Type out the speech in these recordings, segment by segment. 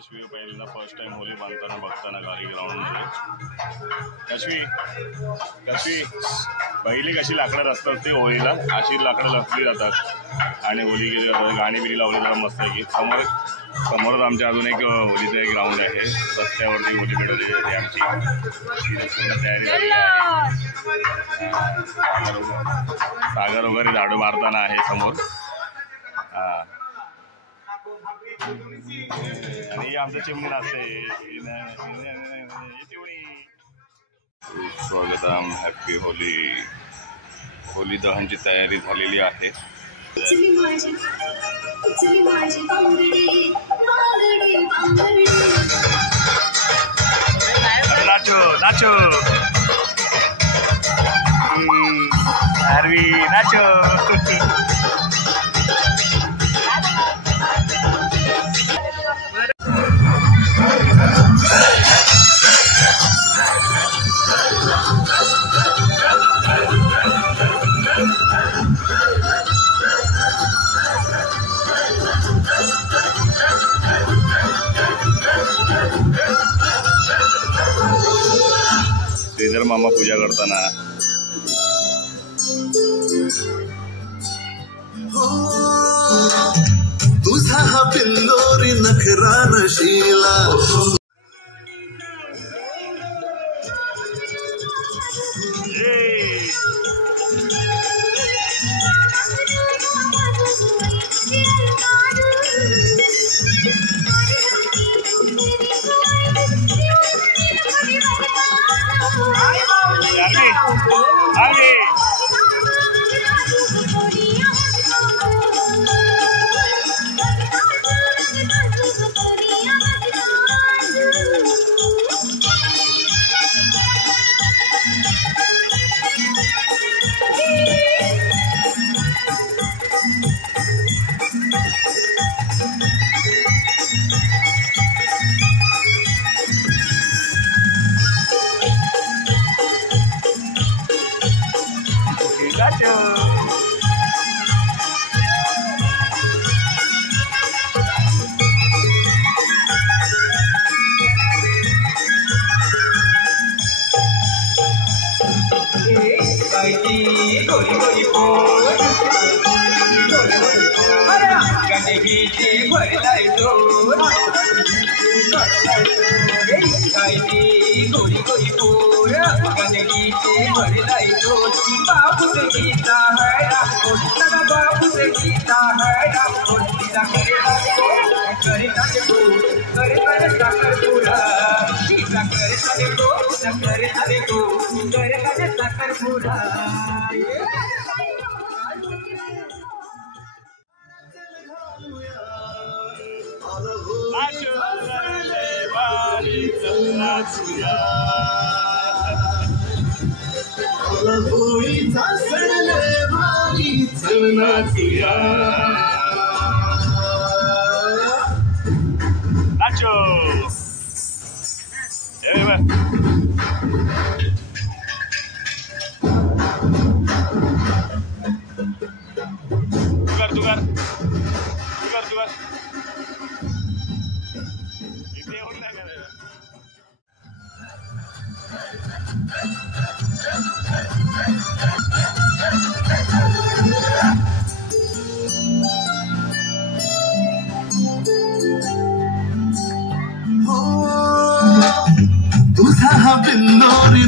अश्वी पहिल्यांदा first time Holy बांधताना बघताना गाडी ग्राउंडमध्ये। कशी पहिली कशी लाकडं रचतात ते होळीला, अशी लाकडं लपली जातात आणि होली गाणी बिणी लावली जातात मस्त आहे की समोरच आमच्या अजून एक होलीचं एक ग्राउंड आहे, रस्त्यावरती होली पेटवली जाते आमची तयारी झाली आहे। सागर वगैरे झाडू मारताना आहे समोर। आणि आमचं चिमणी नाचते। स्वागतम, हॅपी होली। होली दहनची तयारी झालेली आहे। नाचो नाचो आरवी नाचो। श्रीधर मामा पूजा करताना तुझा हा पिल्लोरी नखरा नशीला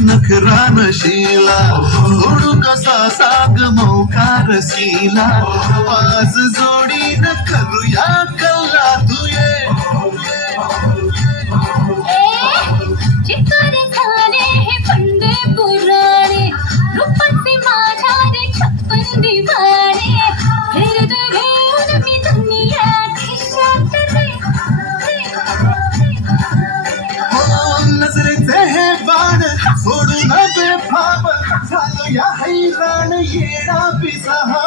नखरा नशीला सोडू कसा साग मौका रसीला पाच जोडी न करूया कल्ला तुये चित्तोरे झाले हे फंडे पुराणे रूपाचे माझ्या रे छप्पन दिवाणे फिरत घेऊन मी दुनिया खिशात रे नजरेचे हे बाण सोडू न बेफाम झालो या हैराण येडा पिसाहा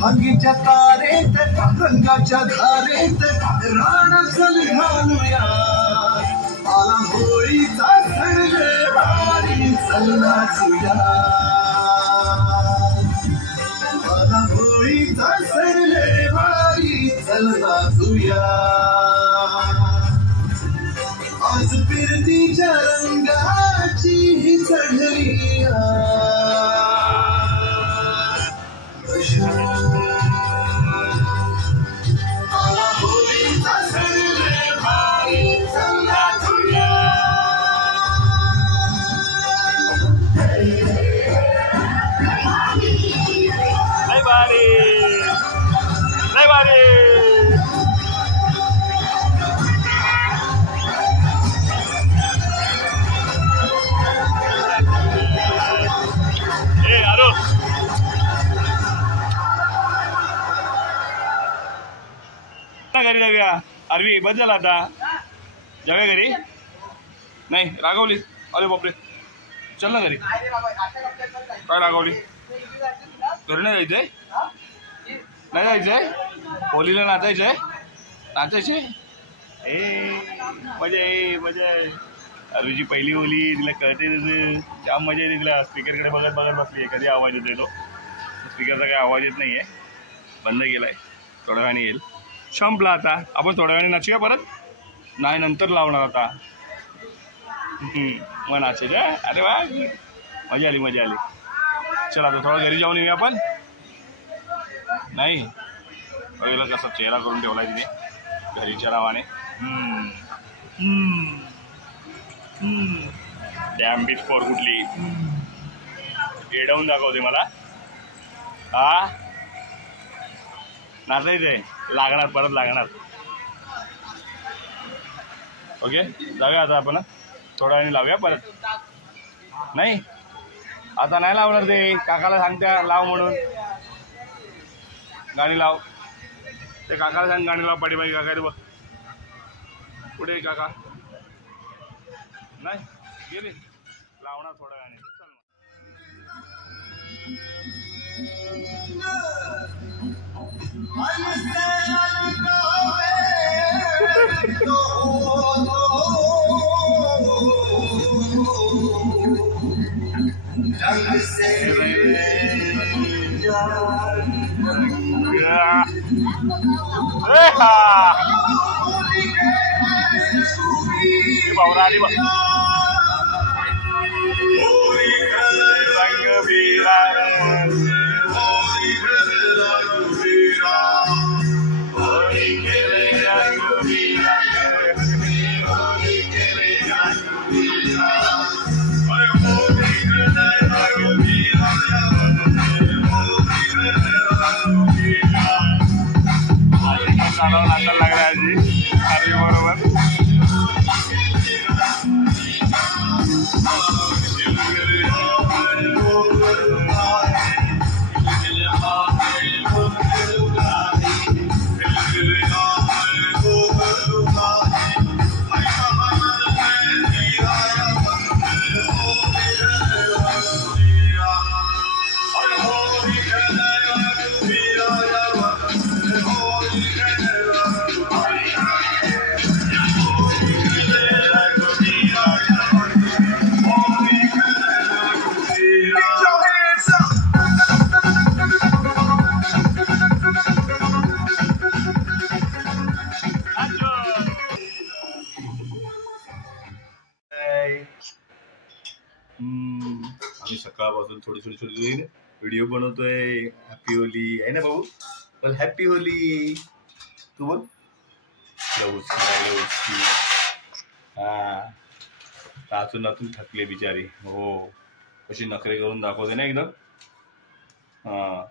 भांगीच्या तारेत रंगाच्या धारेत राण चल घालूया आला होळीचा सण रे भारी चल नाचूया आला होळीचा सण रे भारी चल नाचूया वाढलिया आला होळीचा सण रे भाई चला तुया लय भारी लय भारी घरी जाऊया अरवी बस झाला आता जाऊया घरी नाही रागवली अरे बापरे चल ना घरी काय रागवली घरी नाही जायचंय नाही जायचंय होलीला नाचायचंय नाचायचे मजा आहे मजा आहे अरवीची पहिली होली तिला कळते त्याचं जाम मजा येते तिला स्पीकरकडे बघत बघत बसली आहे कधी आवाज येतो तो स्पीकरचा काही आवाज येत नाही आहे बंद केलाय थोड्या वेळाने येईल संपला आता आपण थोड्या वेळाने नाचूया परत नाही नंतर लावणार आता मग नाचायचं अरे वा मजा आली चला आता थोडं घरी जाऊन येऊया आपण नाही पहिला कसा चेहरा करून ठेवला तिने घरीच्या नावाने डॅम बीच फोर कुठली येडवून दाखवते मला हा नाचायचंय लागणार परत लागणार ओके जाऊया आता आपण थोड्या वेळाने लावूया परत नाही आता नाही लावणार ते काकाला सांगत्या लाव म्हणून गाणी लाव ते काकाला सांग गाणी लाव पाठीमागे काका रे बघ पुढे काका नाही गेली लावणार थोड्या वेळाने बावरा आली बघ नाचायला लागला आजी अरे बरोबर आम्ही सकाळपासून थोडी व्हिडिओ बनवतोय हॅपी होली आहे ना भाऊ बोल हॅपी होली तू बोल हा नाचून थकले बिचारी हो कशी नखरे करून दाखवते ना एकदम हा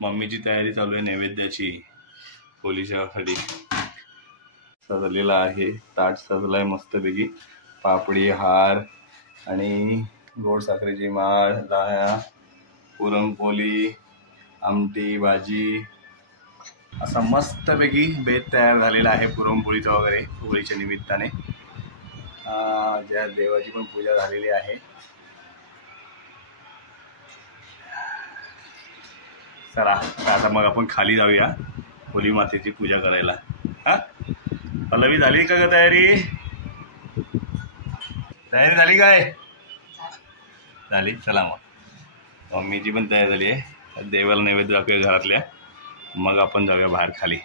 मम्मीची तयारी चालू आहे नैवेद्याची होलीच्यासाठी सजलेला आहे ताट सजलाय मस्तपैकी पापडी हार आणि गोड साखरेची माळ लाह्या पुरणपोळी आमटी भाजी असा मस्तपैकी बेत तयार झालेला आहे पुरणपोळीचा वगैरे होळीच्या निमित्ताने ज्या देवाची पण पूजा झालेली आहे चला आता मग आपण खाली जाऊया होली मातेची पूजा करायला हा पल्लवी झाली का ग तयारी झाली काय झाली चला मग मम्मीची पण तयारी झाली आहे देवाला नैवेद्य दाखवूया घरातल्या मग आपण जाऊया बाहेर खाली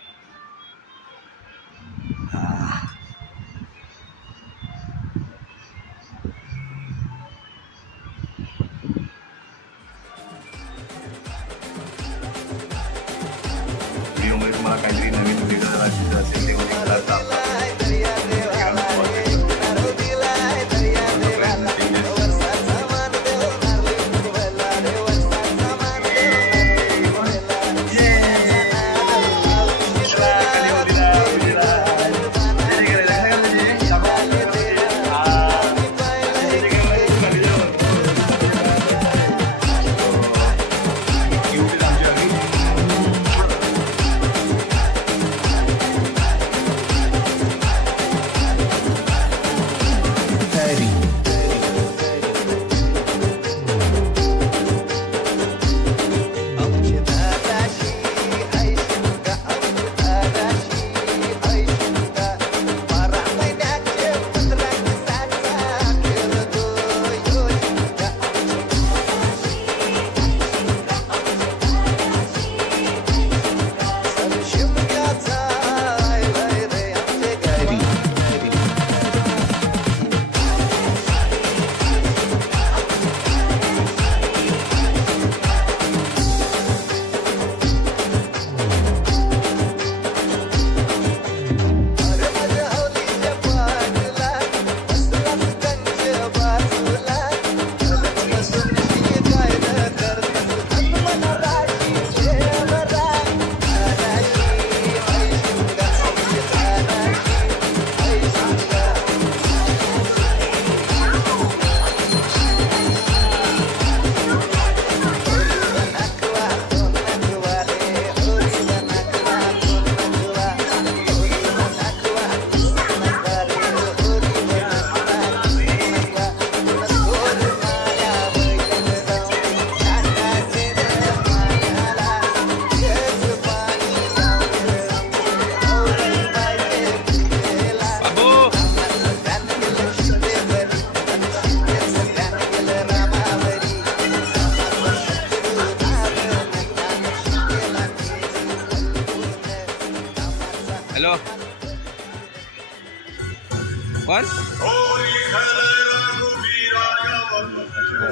कोण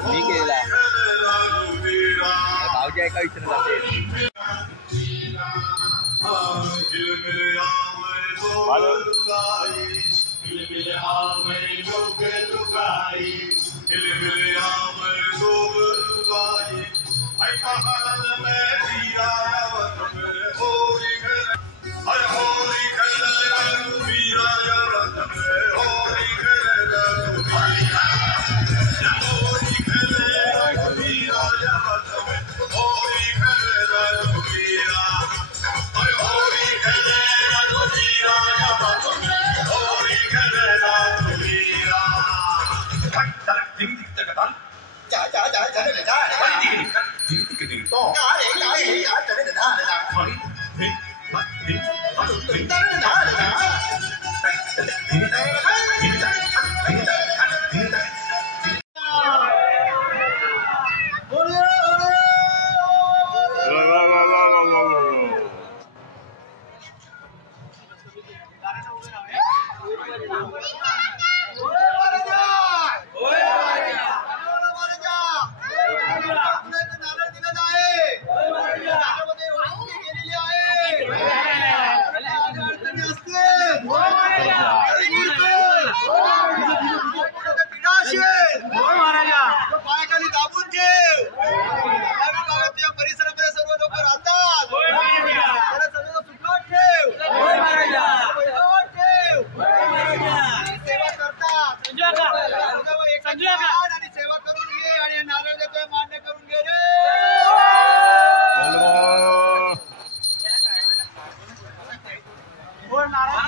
मी केला भाऊजी ऐका विचारलं जाते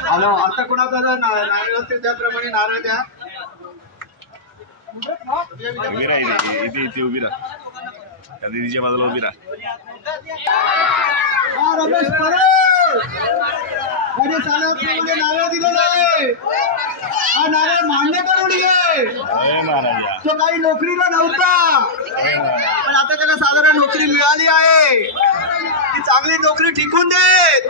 हॅलो आता कोणाचा नारळ असतील त्याप्रमाणे नारळ द्या उभी राहा इथे इथे उभी राहा त्या दीदीच्या बाजूला उभी राहा रमेश नारळ दिलेला आहे हा नारळ मान्य करून घे तो काही नोकरीला नव्हता पण आता त्याला साधारण नोकरी मिळाली आहे ती चांगली नोकरी टिकून देत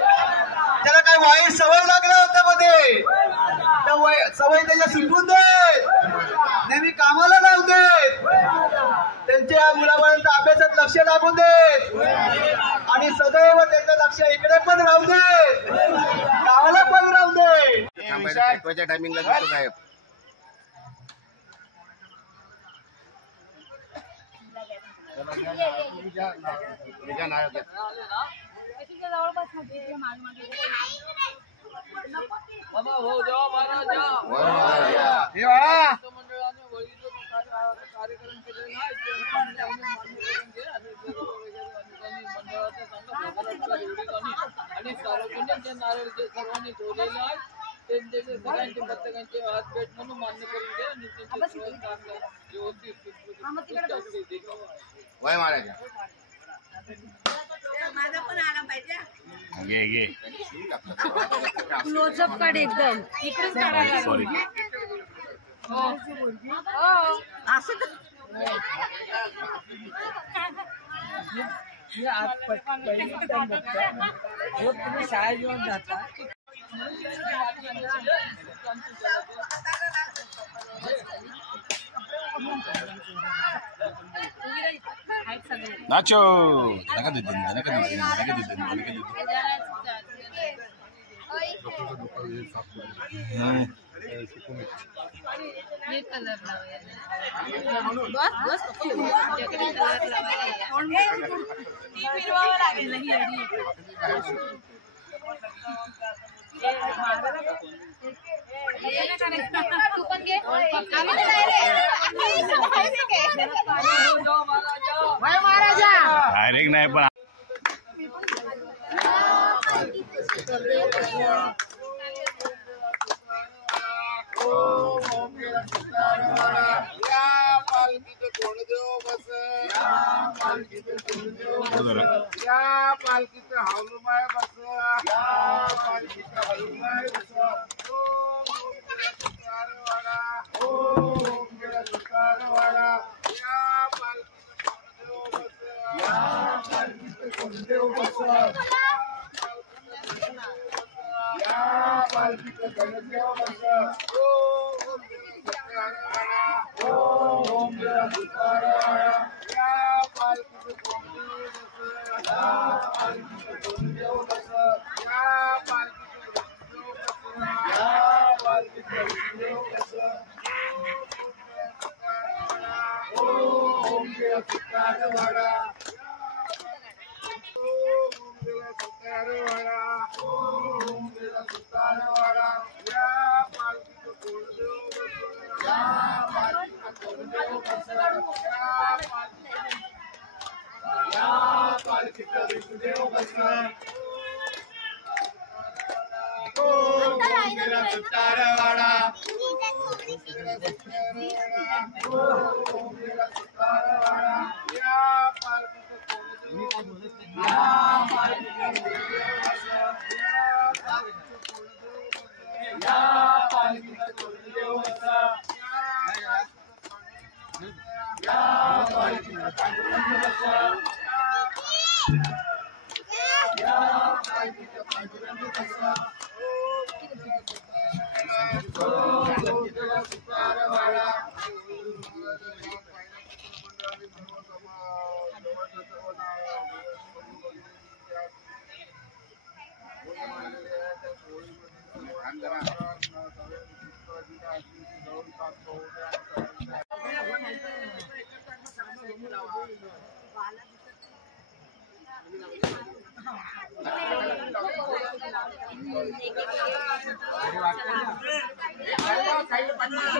त्याला काही वाईट सवय लागल्या होत्या मध्ये त्या सवय त्याच्या सुटून देत नेहमी कामाला लावून देत त्यांच्या मुलाबाळांच्या अभ्यासात लक्ष लागून देत आणि सदैव त्याचं लक्ष इकडे पण राहू दे गावाला पण राहू दे टायमिंगला दिसतो साहेब कार्यक्रम केलेला आणि सार्वजनिक जे नारळ जे सर्वांनी ठेवलेले आहे त्यांचे सगळ्यांचे प्रत्येकांचे हात भेट म्हणून मान्य करून घ्या आणि त्यांचे व्यवस्थित वय महाराज माझा पण आला पाहिजे घे घे क्लोजअप काढ एकदम इकडेच काढायला सॉरी असं तुम्ही शाळेत येऊन जाता नाचो नका देते नका देते नका देते नका डायरेक्ट नाही पण या पालखीचं हलुमाय बस पालखीचं हलुमाय बस वाडा या पालखीचं बस या पालखीचं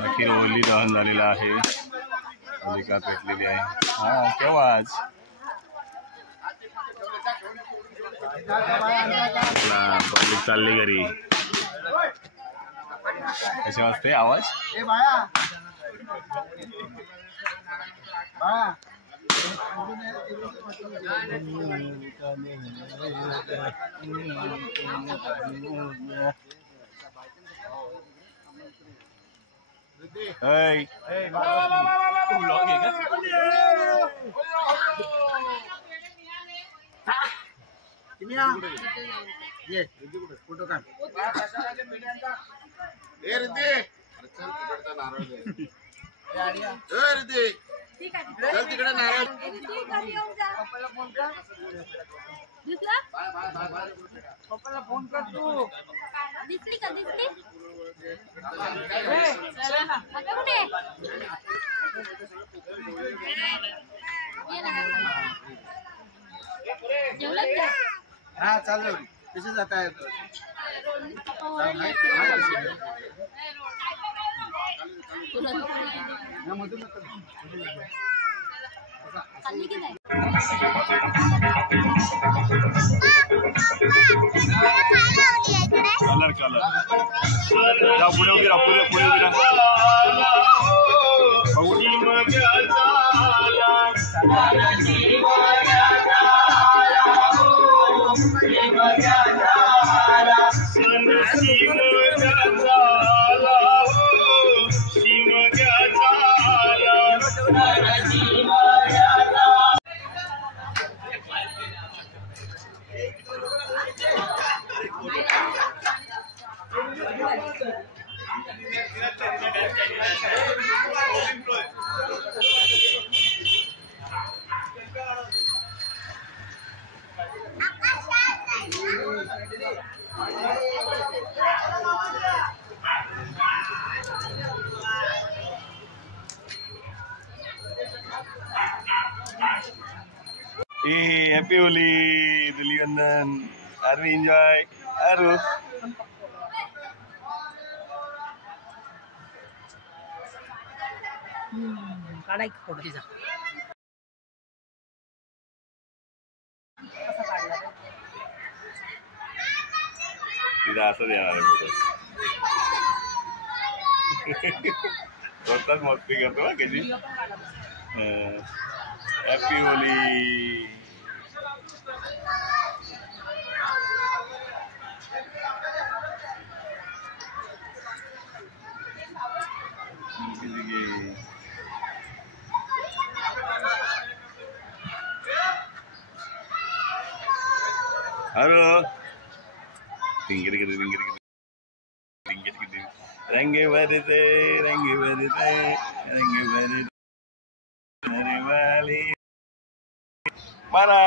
अखेर होली दहन झालेलं आहे. होलिका पेटलेली आहे. हा केव्हाच पब्लिक चालली घरी. कशा वाजते आवाज? फोटो काढ. तिकडे नारळ पप्पाला फोन कर तू. दिसली का दिसली? हा चालू कसे जात आहे. कलर कलर जा पुढे उभी राहा. पुढे उभी राहा. हैप्पी होली धुलीवंदन. आरू एंजॉय. आरू काढाय फोटो तिचा. तिला असं देणार आहे फोटो. स्वतःच मस्ती करतो ना कधी. Happy Holy. Halo. Tinggi. रंग भरते रंग भरते रंग भरते वाली मारा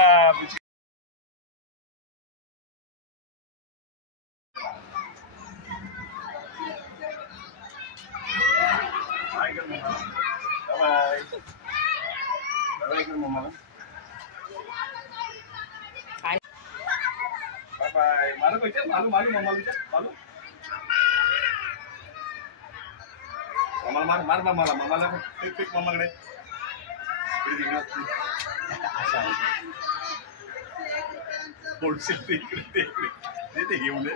बाय मारू कैसे मारू मारू मम्मा विचार मारू मम्मा मार मार मम्माला मम्माला पिक पिक मम्माकडे पोटसेल ते इकडे ते घेऊन दे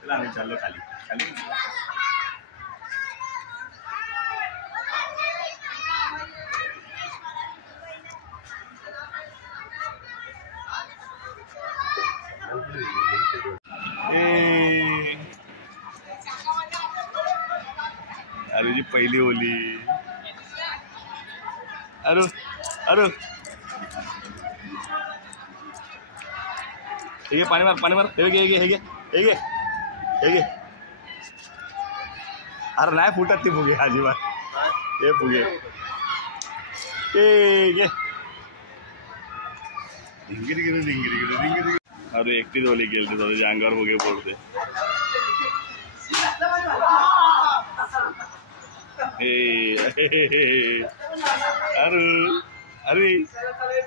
चला आम्ही चाललो खाली खाली अरे जी पहिली होली अरे अरे हे घे पाणी मार हे घे अरे नाही फुटत ती फुगे अजिबात हे फुगे घे धिंगिरी अरे एकटीच होली गेलते त्याच्या अंगावर फुगे पडते अरे अरे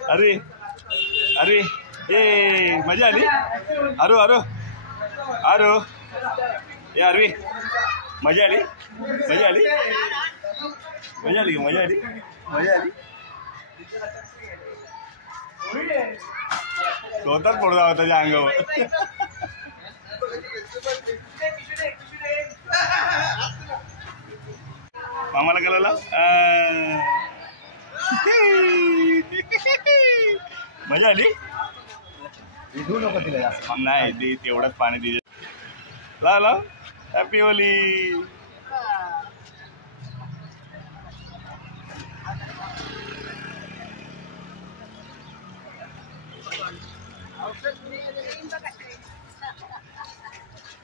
अरे अरे ए मजा आली अरे अरे अरे ए अरे मजा आली मजा आली मजा आली मजा आली मजा आली स्वतःच पडला होता त्याच्या अंगावर मामाला कळलं मजा आली नको तिला नाही ते तेवढंच पाणी दिले लाव हॅपी होली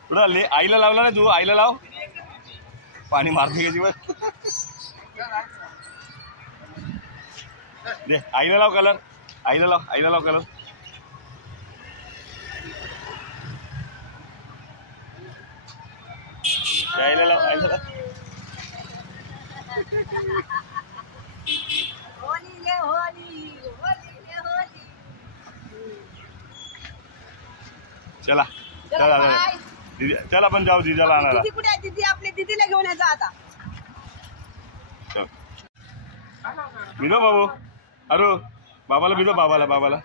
कुठं आली आईला लावला ना तू आईला लाव पाणी मारते का दे आईला लाव कलर आईला लाव कलर आईला लाव चला चला दीदी चल आपण जाऊ दीदीला आणायला दीदी आपल्या दीदीला घेऊन यायचा आता बिदो बाबू अरे बाबाला बिदो बाबाला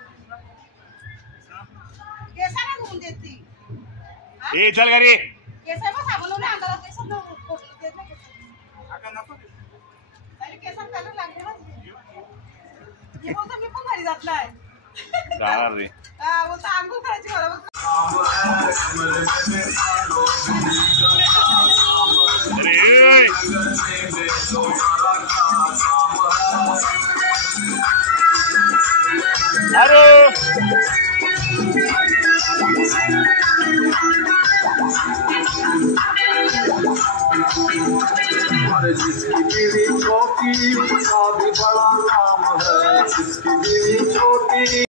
ए चल घरी जाणार रे अरे जिसकी बीवी छोटी उसका भी बड़ा नाम है जिसकी बीवी छोटी